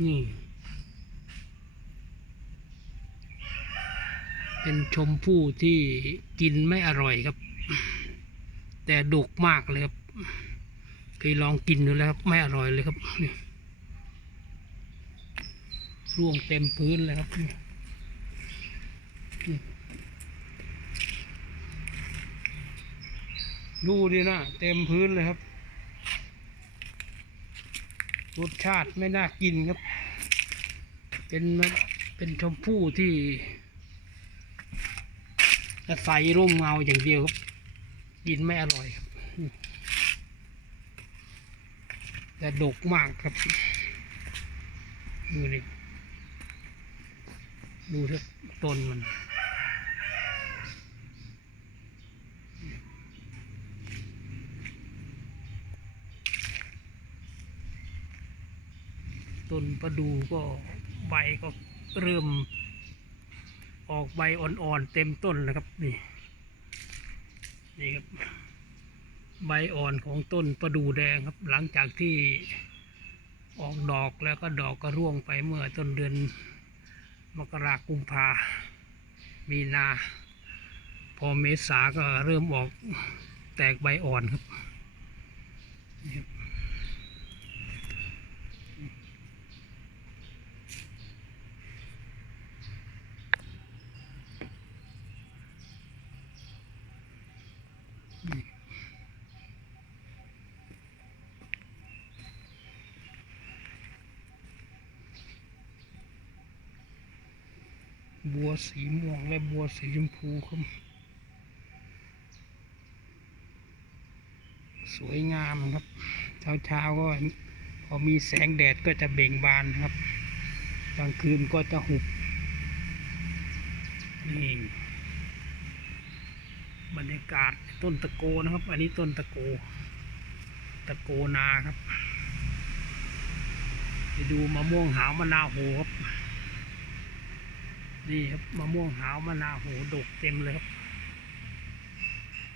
นี่ เป็นชมพู่ที่กินไม่อร่อยครับ แต่ดกมากเลยครับเคยลองกินดูแล้วครับ ไม่อร่อยเลยครับนี่ร่วงเต็มพื้นเลยครับนี่ดูดินะเต็มพื้นเลยครับ รสชาติไม่น่ากินครับ เป็นเป็นชมพู่ที่ใส่ร่มเงาอย่างเดียวครับ กินไม่อร่อยครับแต่ดกมากครับดูดิดูที่ต้นมัน ต้นประดูก็ใบก็เริ่ม ออกใบอ่อนๆเต็มต้นแล้วครับนี่นี่ครับใบอ่อนของต้นประดูแดงครับ หลังจากที่ออกดอกแล้วก็ดอกก็ร่วงไปเมื่อต้นเดือนมกรากุมภามีนา พอเมษาก็เริ่มออกแตกใบอ่อนครับ บัวสีม่วงและบัวสีชมพูครับ สวยงามครับเช้าเช้าๆก็พอมีแสงแดดก็จะเบ่งบานครับกลางคืนก็จะหุบนี่บรรยากาศต้นตะโกนะครับ อันนี้ต้นตะโก ตะโกนาครับ ไปดูมะม่วงหาวมะนาวโหครับ นี่ครับมะม่วงหาวมะนาวโหดกเต็มเลยครับ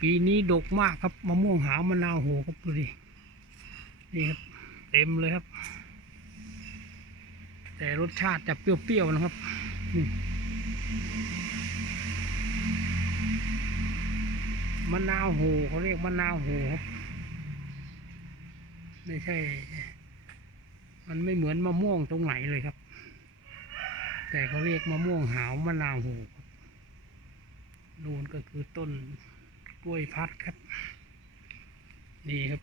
ปีนี้ดกมากครับมะม่วงหาวมะนาวโหครับดูดินี่ครับ เต็มเลยครับ แต่รสชาติจะเปรี้ยวๆนะครับนี่มะนาวโหเขาเรียกมะนาวโหครับไม่ใช่ มันไม่เหมือนมะม่วงตรงไหนเลยครับ แต่เขาเรียกมะม่วงหาวมะนาวโหครับนูนก็คือต้นกล้วยพัดครับ นี่ครับ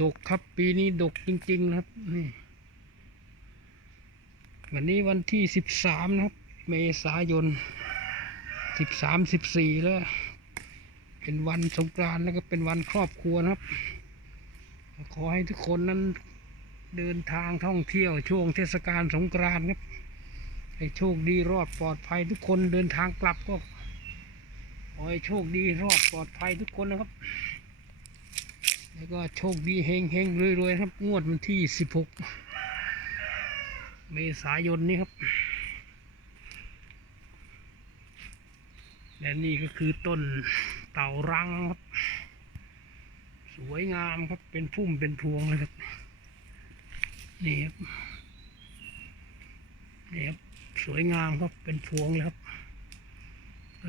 ดกครับปีนี้ดกจริงๆครับนี่วันนี้วันที่สิบสามนะครับ เมษายนสิบสามสิบสี่แล้ว เป็นวันสงกรานต์แล้วก็เป็นวันครอบครัวนะครับ ขอให้ทุกคนนั้น เดินทางท่องเที่ยวช่วงเทศกาลสงกรานต์ครับให้โชคดีรอดปลอดภัยทุกคนเดินทางกลับก็ขอให้โชคดีรอดปลอดภัยทุกคนนะครับ แล้วก็โชคดีเฮงเฮงรวยรวยๆครับงวดวันที่สิบหกเมษายนนี้ครับ และนี่ก็คือต้นเต่ารังครับ สวยงามครับเป็นพุ่มเป็นพวงเลยครับ นี่ครับนี่ครับสวยงามครับเป็นพวงเลยครับ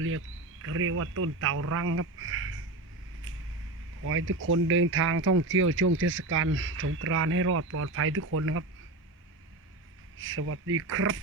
เรียกเรียกว่าต้นเต่ารังครับ ขอให้ทุกคนเดินทางท่องเที่ยวช่วงเทศกาลสงกรานต์ให้รอดปลอดภัยทุกคนนะครับ สวัสดีครับ